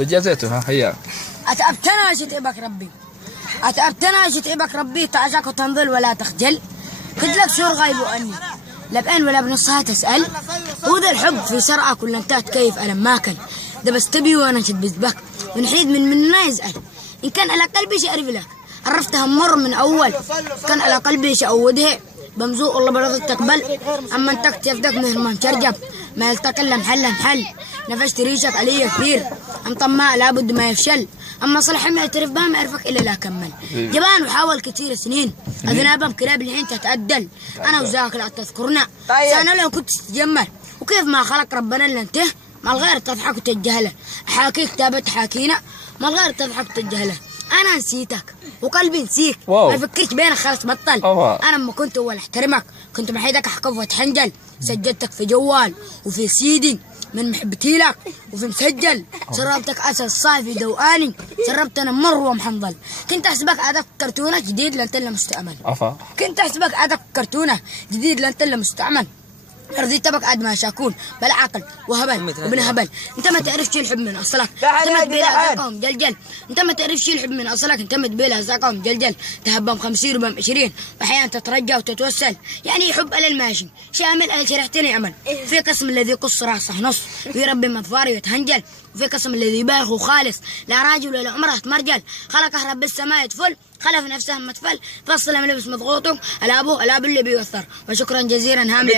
زيتو ها هيا. أتعبتنا شتعبك ربي، أتعبتنا شتعبك ربي، تعشاك وتنظل ولا تخجل. قلت لك شو غايب عني، لا بأن ولا بنصها تسأل. هو ذا الحب في سرعك ولا انت تكيف ألم ماكل. ده بس تبي وانا شد بزبك من حيد من ما يسأل. إن كان على قلبي شأعرف لك عرفتها مر من أول. كان على قلبي شأودها بمزوق الله برضك تقبل. أما انت تفدك مهرمان ترجب ما يتكلم حل محل. نفشت ريشك علي كثير أم طماع لابد ما يفشل. أما صلح ما يعترف بها ما يعرفك إلا لا كمل. جبان وحاول كثير سنين أذنابهم كلاب الحين تتأدل. أنا وزاك لا تذكرنا سأنا لو كنت تتجمل. وكيف ما خلق ربنا إلا انته ما الغير تضحك وتتجهله. أحاكيك تابت حاكينا ما الغير تضحك وتتجهله. أنا نسيتك وقلبي نسيك. ما فكرت بينك خلاص بطل. أنا لما كنت أول أحترمك كنت محيدك أحقف وأتحنجل. سجلتك في جوال وفي سيدي من محبتي لك وفي مسجل. شربتك أسد صافي دواني شربتنا مر ومحنظل. كنت أحسبك عادك كرتونة جديد لأنت إلا مستعمل. كنت أحسبك عادك كرتونة جديد لأنت إلا مستعمل. رضيت بك عاد ما شاكون بلا عقل وهبل وابن هبل. انت ما تعرف شي الحب من اصلك. انت ما تبي لها زاقهم جلجل. انت ما تعرف شي الحب من اصلك. انت ما تبي لها زاقهم جلجل. تهبهم 50 وبهم 20 واحيانا تترجى وتتوسل. يعني حب على الماشي شامل على شرحتني عمل. في قسم الذي يقص راسه نص في ربي مظفاري ويتهنجل. وفي قسم الذي يبالغ وخالص لا راجل ولا عمره تمرجل. خلقه رب السماء يتفل خلف نفسه متفل فصل ملبس مضغوط على ابوه على ابو اللي بيوثر. وشكرا جزيلا هامي